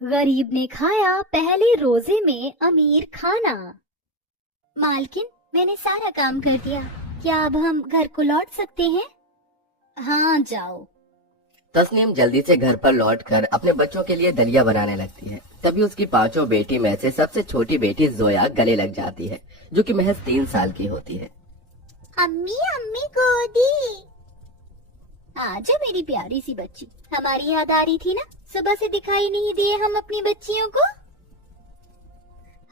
غریب نے کھایا پہلے روزے میں امیر کھانا۔ مالکن، میں نے سارا کام کر دیا، کیا اب ہم گھر کو لوٹ سکتے ہیں؟ ہاں جاؤ۔ تسنیم جلدی سے گھر پر لوٹ کر اپنے بچوں کے لیے دلیا بنانے لگتی ہے۔ تبھی اس کی 5 بیٹی میں سے سب سے چھوٹی بیٹی زویا گلے لگ جاتی ہے، جو کہ محض 3 سال کی ہوتی ہے۔ امی امی گودی، آجا میری پیاری سی بچی، ہماری یاد آ رہی تھی نا؟ صبح سے دکھائی نہیں دیے ہم اپنی بچیوں کو۔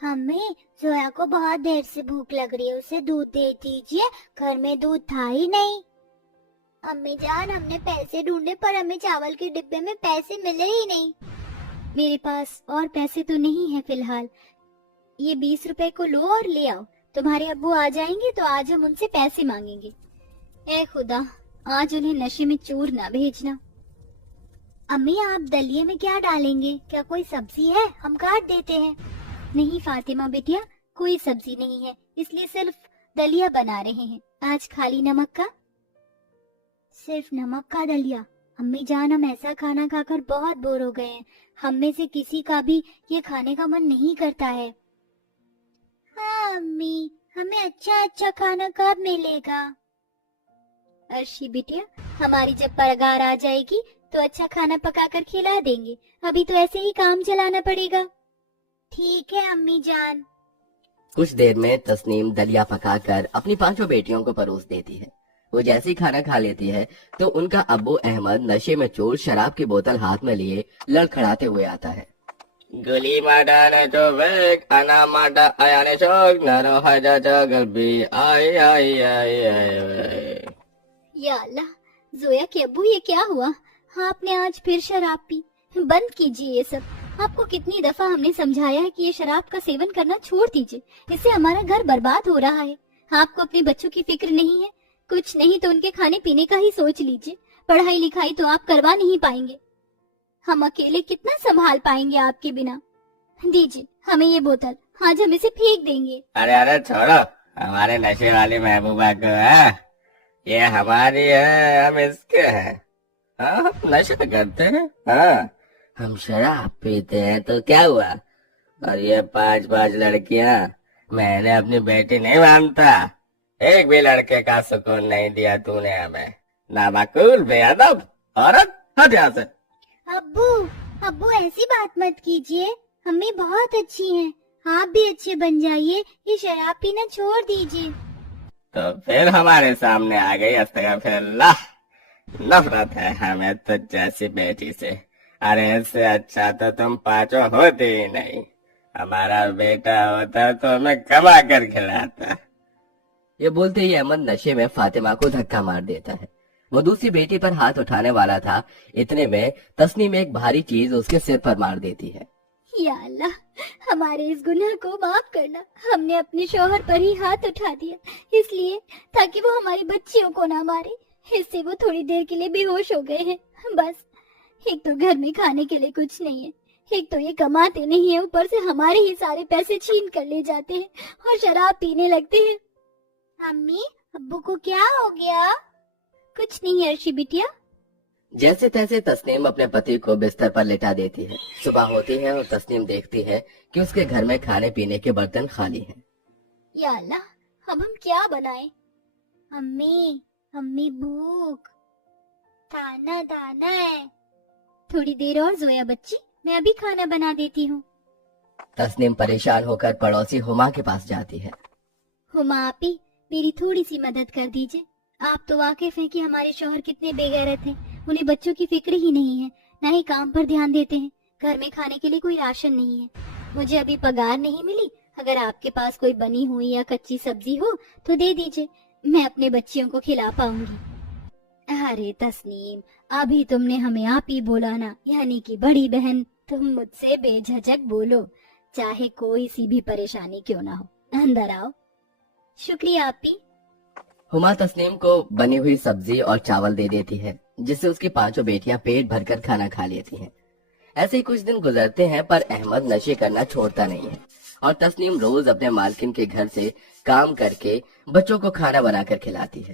ہمیں زویا کو بہت دیر سے بھوک لگ رہی ہے، اسے دودھ دے دیجیے، گھر میں دودھ تھا ہی نہیں۔ امی جان، ہم نے پیسے ڈھونڈے پر ہمیں چاول کے ڈبے میں پیسے ملے ہی نہیں۔ میرے پاس اور پیسے تو نہیں ہیں فی الحال، یہ 20 روپے کو لو اور لے آؤ، تمہارے ابو آ جائیں گے تو آج ہم ان سے پیسے مانگیں گے۔ اے خدا، آج انہیں نشے میں چور نہ بھیجنا۔ امی، آپ دلیے میں کیا ڈالیں گے؟ کیا کوئی سبزی ہے؟ ہم کاٹ دیتے ہیں۔ نہیں فاطمہ بیٹیا، کوئی سبزی نہیں ہے، اس لیے صرف دلیا بنا رہے ہیں۔ آج خالی نمک کا؟ صرف نمک کا دلیا؟ امی جان، ہم ایسا کھانا کھا کر بہت بور ہو گئے ہیں، ہم میں سے کسی کا بھی یہ کھانے کا من نہیں کرتا ہے۔ ہاں امی، ہمیں اچھا اچھا کھانا کب ملے گا؟ ارشی بیٹیا، ہماری جب پرگار آ جائے گی تو اچھا کھانا پکا کر کھلا دیں گے، ابھی تو ایسے ہی کام چلانا پڑے گا۔ ٹھیک ہے امی جان۔ کچھ دیر میں تسنیم دلیا پکا کر اپنی 5 بیٹیوں کو پروس دیتی ہے۔ وہ جیسے ہی کھانا کھا لیتی ہے تو ان کا ابو احمد نشے میں چور شراب کی بوتل ہاتھ میں لیے لڑکھڑاتے ہوئے آتا ہے۔ گلی ماڈا نے جو ویک انا ماڈا آیا نے چوک نارو حجا جگل بھی آئی آئی آئی آئی۔ یا اللہ، زویا کے ابو یہ کیا ہوا؟ آپ نے آج پھر شراب پی؟ بند کیجیے یہ سب۔ آپ کو کتنی دفعہ ہم نے سمجھایا ہے کہ یہ شراب کا سیون کرنا چھوڑ دیجیے، اس سے ہمارا گھر برباد ہو رہا ہے۔ آپ کو اپنے بچوں کی فکر نہیں ہے؟ کچھ نہیں تو ان کے کھانے پینے کا ہی سوچ لیجیے، پڑھائی لکھائی تو آپ کروا نہیں پائیں گے، ہم اکیلے کتنا سنبھال پائیں گے آپ کے بنا؟ دیجیے ہمیں یہ بوتل، آج ہم اسے پھینک دیں گے۔ ارے ارے چھوڑو، ہمارے نشے والی محبوبہ کو ہے، یہ ہماری ہے، ہم اس کے ہیں۔ ہاں، ہم نشہ کرتے ہیں، ہاں ہم شراب پیتے ہیں تو کیا ہوا؟ اور یہ 5 لڑکیاں، میں نے اپنی بیٹی نہیں مانتا، ایک بھی لڑکے کا سکون نہیں دیا تو نے ہمیں، نامعقول، بے ادب عورت، ہٹ یہاں سے۔ ابو ابو، ایسی بات مت کیجیے، ہمیں بہت اچھی ہیں، آپ بھی اچھے بن جائیے، یہ شراب پینا چھوڑ دیجیے۔ تو پھر ہمارے سامنے آ گئی، استغفر اللہ، نفرت ہے ہمیں تو جیسی بیٹی سے، ارے اس سے اچھا تو تم 5 ہوتے ہی نہیں، ہمارا بیٹا ہوتا تو ہمیں کما کر کھلاتا۔ یہ بولتے ہی احمد نشے میں فاطمہ کو دھکا مار دیتا ہے۔ وہ دوسری بیٹی پر ہاتھ اٹھانے والا تھا، اتنے میں تسنیم ایک بھاری چیز اس کے سر پر مار دیتی ہے۔ یا اللہ، ہمارے اس گناہ کو معاف کرنا، ہم نے اپنے شوہر پر ہی ہاتھ اٹھا دیا، اس لیے تاکہ وہ ہماری بچیوں کو نہ مارے، اس سے وہ تھوڑی دیر کے لیے بے ہوش ہو گئے ہیں۔ بس ایک تو گھر میں کھانے کے لیے کچھ نہیں ہے، ایک تو یہ کماتے نہیں ہیں، اوپر سے ہمارے ہی سارے پیسے چھین کر لے جاتے ہیں اور شراب پینے لگتے ہیں۔ امی، ابو کو کیا ہو گیا؟ کچھ نہیں ارشی بیٹیا۔ جیسے تیسے تسنیم اپنے پتی کو بستر پر لٹا دیتی ہے۔ صبح ہوتی ہے اور تسنیم دیکھتی ہے کہ اس کے گھر میں کھانے پینے کے برتن خالی ہیں۔ یا اللہ، اب ہم کیا بنائیں؟ امی امی، بھوک، کھانا دانا ہے۔ تھوڑی دیر اور زویا بچی، میں ابھی کھانا بنا دیتی ہوں۔ تسنیم پریشان ہو کر پڑوسی ہما کے پاس جاتی ہے۔ ہما آپی، میری تھوڑی سی مدد کر دیجئے، آپ تو واقف ہیں کہ ہمارے شوہر کتنے بے غیرت ہیں، انہیں بچوں کی فکر ہی نہیں ہے، نہ ہی کام پر دھیان دیتے ہیں، گھر میں کھانے کے لیے کوئی راشن نہیں ہے، مجھے ابھی پگار نہیں ملی، اگر آپ کے پاس کوئی بنی ہوئی یا کچی سبزی ہو تو دے دیجئے، میں اپنے بچیوں کو کھلا پاؤں گی۔ ارے تسنیم، ابھی تم نے ہمیں آپ ہی بولا نا، یعنی کہ بڑی بہن، تم مجھ سے بے جھجک بولو، چاہے کوئی سی بھی پریشانی کیوں نہ ہو، اندر آؤ۔ شکریہ آپی۔ ہما تسنیم کو بنی ہوئی سبزی اور چاول دے دیتی ہے، جس سے اس کی 5 بیٹیاں پیٹ بھر کر کھانا کھا لیتی ہیں۔ ایسے ہی کچھ دن گزرتے ہیں پر احمد نشے کرنا چھوڑتا نہیں ہے، اور تسنیم روز اپنے مالکن کے گھر سے کام کر کے بچوں کو کھانا بنا کر کھلاتی ہے۔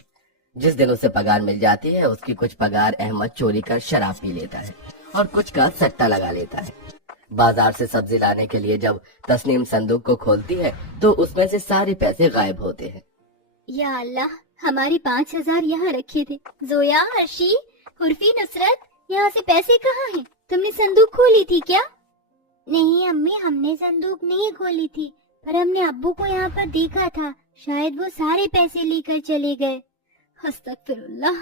جس دن اسے پگار مل جاتی ہے، اس کی کچھ پگار احمد چوری کر شراب پی لیتا ہے اور کچھ کا سٹا لگا لیتا ہے۔ बाजार से सब्जी लाने के लिए जब तस्नीम संदूक को खोलती है तो उसमें से सारे पैसे गायब होते हैं। या अल्लाह, हमारे 5,000 यहाँ रखे थे। जोया, अर्शी, उर्फी, नुसरत, यहाँ से पैसे कहाँ हैं? तुमने संदूक खोली थी क्या? नहीं अम्मी, हमने संदूक नहीं खोली थी, पर हमने अब्बू को यहाँ पर देखा था, शायद वो सारे पैसे लेकर चले गए। अस्तगफिरुल्लाह,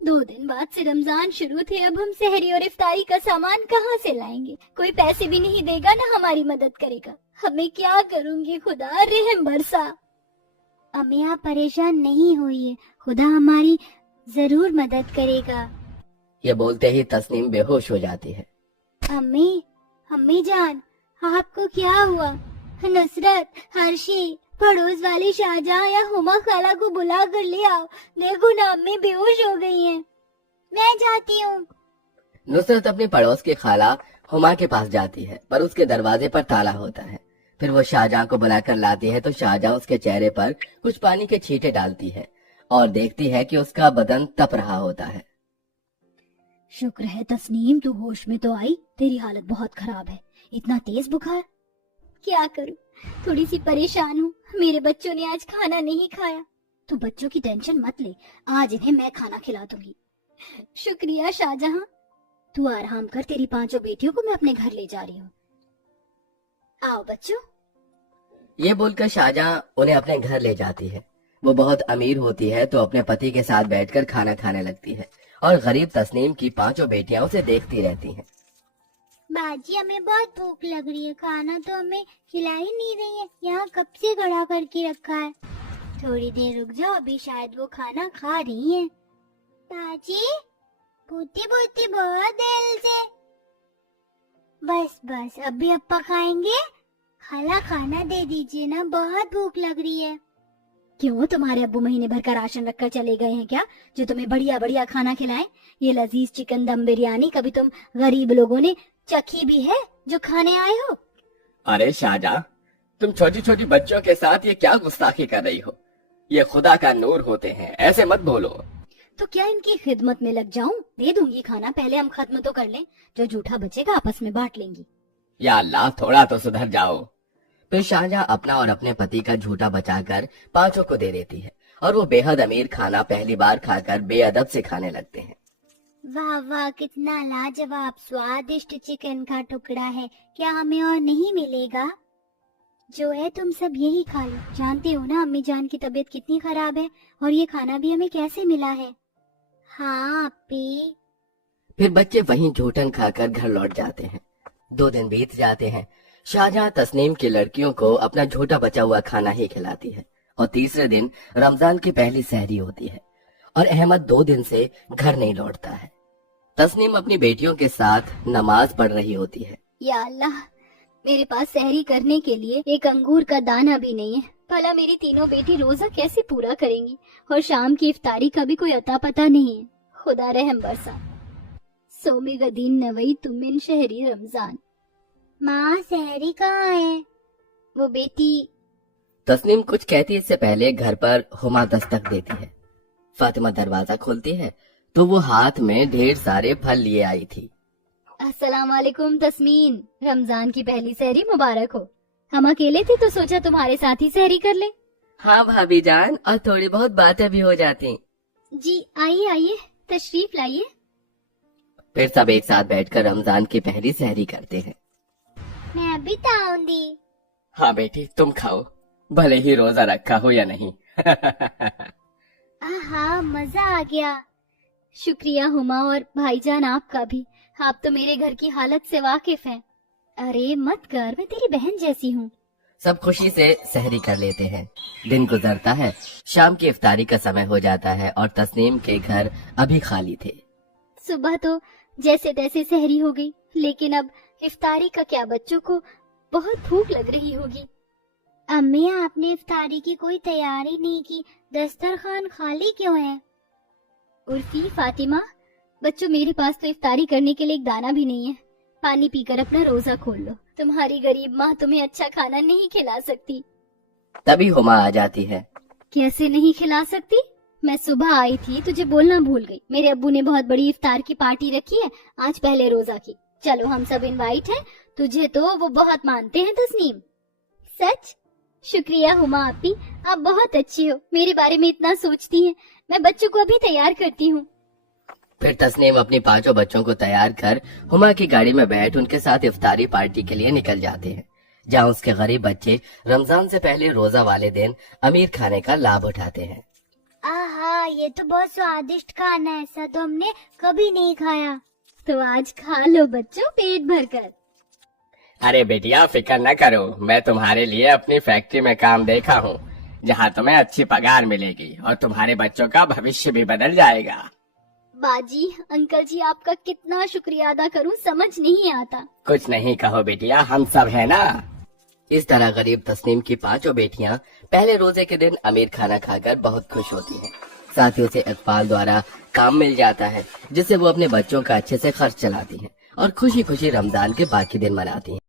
2 दिन बाद से रमजान शुरू थे, अब हम सहरी और इफ्तारी का सामान कहाँ से लाएंगे? कोई पैसे भी नहीं देगा ना हमारी मदद करेगा। हमें क्या करूँगी? खुदा रहम बरसा। अम्मी आप परेशान नहीं होइए, खुदा हमारी जरूर मदद करेगा। ये बोलते ही तस्नीम बेहोश हो जाती है। अम्मी जान, आपको क्या हुआ? नुसरत, हर्षी, पड़ोस वाली शाहजहां या हुमा खाला को बुला कर ले आओ। देखो ना, अम्मी बेहोश हो गई हैं। मैं जाती हूँ। नुसरत अपनी पड़ोस की खाला हुमा के पास जाती है, पर उसके दरवाजे पर ताला होता है। फिर वो शाहजहां को बुलाकर लाती है तो शाहजहां उसके चेहरे पर कुछ पानी के छींटे डालती है और देखती है कि उसका बदन तप रहा होता है। शुक्र है तस्नीम, तू होश में तो आई। तेरी हालत बहुत खराब है। इतना तेज बुखार? क्या करूं, थोड़ी सी परेशान हूँ। मेरे बच्चों ने आज खाना नहीं खाया। तू बच्चों की टेंशन मत ले, आज इन्हें मैं खाना खिला दूंगी। शुक्रिया शाहजहां। तू आराम कर, तेरी 5 बेटियों को मैं अपने घर ले जा रही हूँ। आओ बच्चों। ये बोलकर शाहजहां उन्हें अपने घर ले जाती है। वो बहुत अमीर होती है तो अपने पति के साथ बैठकर खाना खाने लगती है और गरीब तस्नीम की 5 बेटियां उसे देखती रहती हैं। बाजी, हमें बहुत भूख लग रही है, खाना तो हमें खिला ही नहीं रही है। यहाँ कब से खड़ा करके रखा है। थोड़ी देर रुक जाओ, अभी शायद वो खाना खा रही है। बाजी, पूती पूती बहुत देर से। बस अभी अप्पा खाएंगे। खाला खाना दे दीजिए ना, बहुत भूख लग रही है। क्यों, तुम्हारे अब्बू महीने भर का राशन रखकर चले गए हैं क्या, जो तुम्हें बढ़िया बढ़िया खाना खिलाएं? ये लजीज चिकन दम बिरयानी कभी तुम गरीब लोगों ने चखी भी है जो खाने आए हो? अरे शाहजहां, तुम छोटी छोटी बच्चों के साथ ये क्या गुस्ताखी कर रही हो? ये खुदा का नूर होते हैं, ऐसे मत बोलो। तो क्या इनकी खिदमत में लग जाऊं? दे दूंगी खाना, पहले हम खत्म तो कर लें, जो जूठा बचेगा आपस में बांट लेंगी। या अल्लाह, थोड़ा तो सुधर जाओ। फिर शाहजहां अपना और अपने पति का झूठा बचाकर 5 को दे देती है और वो बेहद अमीर खाना पहली बार खाकर बेअदब से खाने लगते हैं। वाह वाह, कितना लाजवाब स्वादिष्ट चिकन का टुकड़ा है। क्या हमें और नहीं मिलेगा? जो है तुम सब यही खा लो। जानते हो ना अम्मी जान की तबीयत कितनी खराब है, और ये खाना भी हमें कैसे मिला है। हाँ अपी। फिर बच्चे वहीं झूठन खाकर घर लौट जाते हैं। 2 दिन बीत जाते हैं। शाहजहां तस्नीम की लड़कियों को अपना झूठा बचा हुआ खाना ही खिलाती है और तीसरे दिन रमजान की पहली सहरी होती है और अहमद 2 दिन से घर नहीं लौटता है। तस्नीम अपनी बेटियों के साथ नमाज पढ़ रही होती है। या अल्लाह, मेरे पास सहरी करने के लिए एक अंगूर का दाना भी नहीं है। भला मेरी तीनों बेटी रोजा कैसे पूरा करेंगी, और शाम की इफ्तारी का भी कोई अता पता नहीं है। खुदा रहम बरसा। सोमे गदीन नवई तुमिन शहरी रमजान। माँ, सहरी कहाँ है? वो बेटी। तस्नीम कुछ कहती इससे पहले घर पर हुमा दस्तक देती है। फातिमा दरवाजा खोलती है तो वो हाथ में ढेर सारे फल लिए आई थी। अस्सलाम वालेकुम तस्मीन, रमजान की पहली सहरी मुबारक हो। हम अकेले थे तो सोचा तुम्हारे साथ ही सहरी कर ले। हाँ भाभी जान, और थोड़ी बहुत बातें भी हो जाती। जी आइए आइए, तशरीफ लाइए। फिर सब एक साथ बैठकर रमजान की पहली सहरी करते हैं। मैं भी ताऊंगी। हाँ बेटी, तुम खाओ, भले ही रोजा रखा हो या नहीं। आहा, मजा आ गया। शुक्रिया हुमा, और भाईजान आपका भी। आप तो मेरे घर की हालत से वाकिफ हैं। अरे मत कर, मैं तेरी बहन जैसी हूँ। सब खुशी से सहरी कर लेते हैं। दिन गुजरता है, शाम की इफ्तारी का समय हो जाता है और तस्नीम के घर अभी खाली थे। सुबह तो जैसे तैसे सहरी हो गई, लेकिन अब इफ्तारी का क्या? बच्चों को बहुत भूख लग रही होगी। अम्मी, आपने इफ्तारी की कोई तैयारी नहीं की, दस्तरखान खाली क्यों है? उर्फी, फातिमा, बच्चों मेरे पास तो इफ्तारी करने के लिए एक दाना भी नहीं है। पानी पीकर अपना रोजा खोल लो। तुम्हारी गरीब माँ तुम्हें अच्छा खाना नहीं खिला सकती। तभी हुमा आ जाती है। कैसे नहीं खिला सकती? मैं सुबह आई थी, तुझे बोलना भूल गई। मेरे अब्बू ने बहुत बड़ी इफ्तार की पार्टी रखी है आज, पहले रोजा की। चलो हम सब इनवाइट हैं, तुझे तो वो बहुत मानते हैं तस्नीम। सच? शुक्रिया हुमा आपी, आप बहुत अच्छी हो, मेरे बारे में इतना सोचती हैं। मैं बच्चों को अभी तैयार करती हूँ। फिर तस्नीम अपनी 5 बच्चों को तैयार कर हुमा की गाड़ी में बैठ उनके साथ इफ्तारी पार्टी के लिए निकल जाते हैं, जहाँ उसके गरीब बच्चे रमजान से पहले रोजा वाले दिन अमीर खाने का लाभ उठाते हैं। आहा, ये तो बहुत स्वादिष्ट खाना है, ऐसा तो हमने कभी नहीं खाया। तो आज खा लो बच्चों, पेट भर कर। अरे बेटिया फिक्र न करो, मैं तुम्हारे लिए अपनी फैक्ट्री में काम देखा हूँ, जहाँ तुम्हें अच्छी पगार मिलेगी और तुम्हारे बच्चों का भविष्य भी बदल जाएगा। बाजी, अंकल जी आपका कितना शुक्रिया अदा करूं समझ नहीं आता। कुछ नहीं कहो बेटिया, हम सब है ना। इस तरह गरीब तस्नीम की 5 बेटियां पहले रोजे के दिन अमीर खाना खाकर बहुत खुश होती हैं। साथ ही उसे इकबाल द्वारा काम मिल जाता है, जिससे वो अपने बच्चों का अच्छे से खर्च चलाती हैं और खुशी खुशी रमजान के बाकी दिन मनाती हैं।